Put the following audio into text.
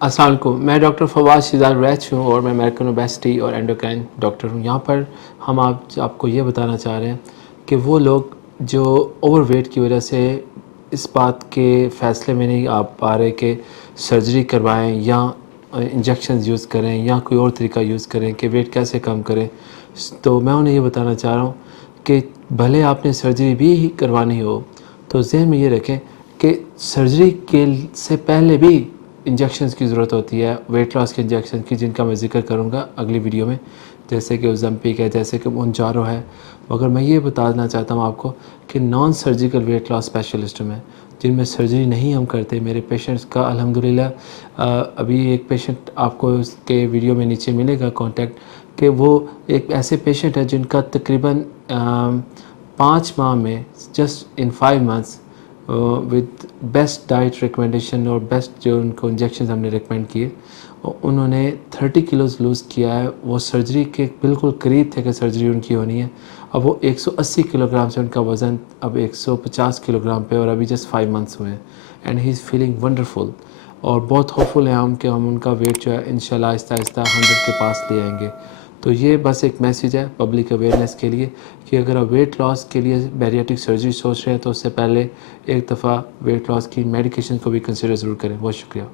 अस्सलाम वालेकुम। मैं डॉक्टर फवाद शिजाक रैच हूँ और मैं अमेरिकन ओबेसिटी और एंडोक्राइन डॉक्टर हूँ। यहाँ पर हम आपको ये बताना चाह रहे हैं कि वो लोग जो ओवरवेट की वजह से इस बात के फ़ैसले में नहीं आ पा रहे कि सर्जरी करवाएं या इंजेक्शन यूज़ करें या कोई और तरीका यूज़ करें कि वेट कैसे कम करें, तो मैं उन्हें ये बताना चाह रहा हूँ कि भले आपने सर्जरी भी करवानी हो तो जहन में ये रखें कि सर्जरी के से पहले भी इंजेक्शंस की ज़रूरत होती है, वेट लॉस के इंजेक्शन की, जिनका मैं ज़िक्र करूँगा अगली वीडियो में, जैसे कि ओज़ेम्पिक है, जैसे कि मोंजारो है। मगर मैं ये बताना चाहता हूँ आपको कि non surgical weight loss specialist में जिनमें सर्जरी नहीं हम करते, मेरे पेशेंट्स का अल्हम्दुलिल्लाह अभी एक पेशेंट आपको उसके वीडियो में नीचे मिलेगा कॉन्टैक्ट, कि वो एक ऐसे पेशेंट है जिनका तकरीबन 5 माह में, just in 5 months, with best diet recommendation और बेस्ट जो उनको इंजेक्शन हमने रिकमेंड किए, उन्होंने 30 किलोज़ लूज़ किया है। वो सर्जरी के बिल्कुल करीब थे कि सर्जरी उनकी होनी है। अब वो 180 किलोग्राम से उनका वज़न अब 150 किलोग्राम पे, और अभी जस्ट 5 मंथ्स हुए हैं and he is feeling wonderful. और बहुत होपफुल हैं हम कि हम उनका वेट जो है इंशाल्लाह आहिस्ता आहिस्ता 100 के पास ले आएंगे। तो ये बस एक मैसेज है पब्लिक अवेयरनेस के लिए कि अगर आप वेट लॉस के लिए बैरियाट्रिक सर्जरी सोच रहे हैं तो उससे पहले एक दफ़ा वेट लॉस की मेडिकेशन को भी कंसिडर ज़रूर करें। बहुत शुक्रिया।